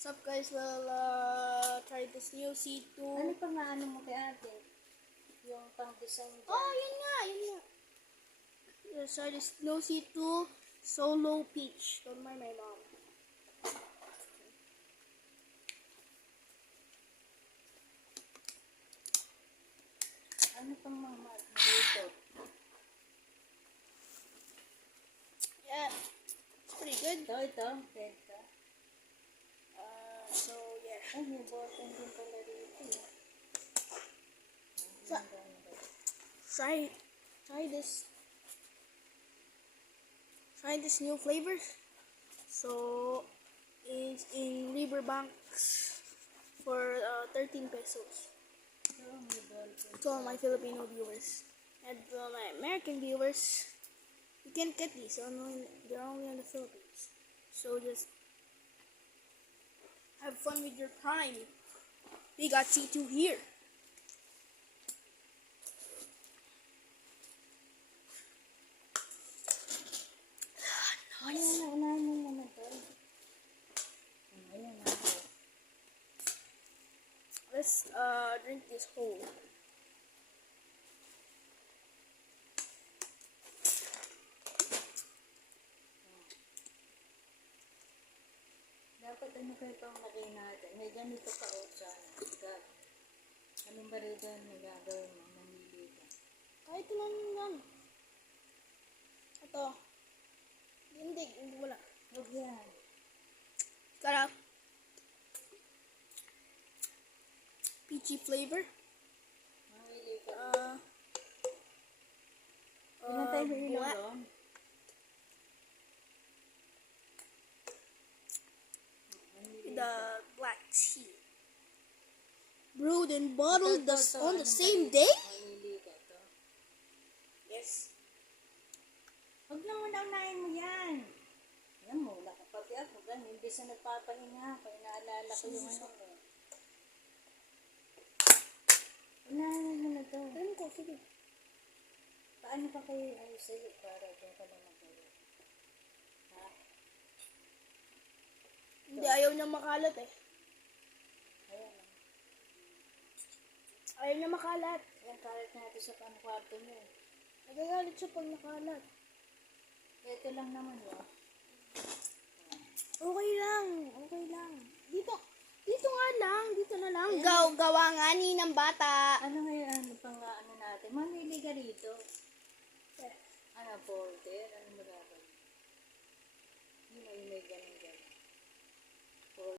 What's up guys? Well, try this new C2. Ano pa nga ano mo kay ate? Yung pang-design dyan. Oh, yun nga. Let's try this new C2 Solo Peach. Don't mind my mom. Ano pang mga dito? Yeah, it's pretty good. Ito. So yeah. Ay, may button din pala dito. So, try this new flavor. So it's in Riverbanks for 13 pesos. To all my Filipino viewers and my American viewers, you can't get these. They're only in the Philippines. So just have fun with your time. We got C2 here. Nice. Unahin mo naman ito. Ayan ako. Let's drink this whole. Dapat ano kayo pang lagay natin? May ganito pa o sana. Anong ba rin doon nagagawin mo? Mamili ka. Kahit lang yan. Ito. Hindi wala. Huwag yan. Got a peachy flavor. Mamili ka. Pinatay mo yun black. doon. The black tea. Brewed and bottled on the same day? Mamili ka ito. Yes. Huwag na muna unahin mo yan. Yan mo, wala ka pati ako. Ganun, hindi sa nagpapahinga. Kaya naalala ko yung ano ko. Unahin mo na ito. Alam ko, sige. Paano pa kayo ayos sa'yo para doon ka na magawa? Ha? Hindi, ayaw niya makalat eh. Ayan. Ayaw niya makalat. Yan, kalat natin sa kwarto mo. Nagagalit siya pag nakalat. Ito lang naman yun. Okay lang. Dito na lang. Gawa nga ni ng bata.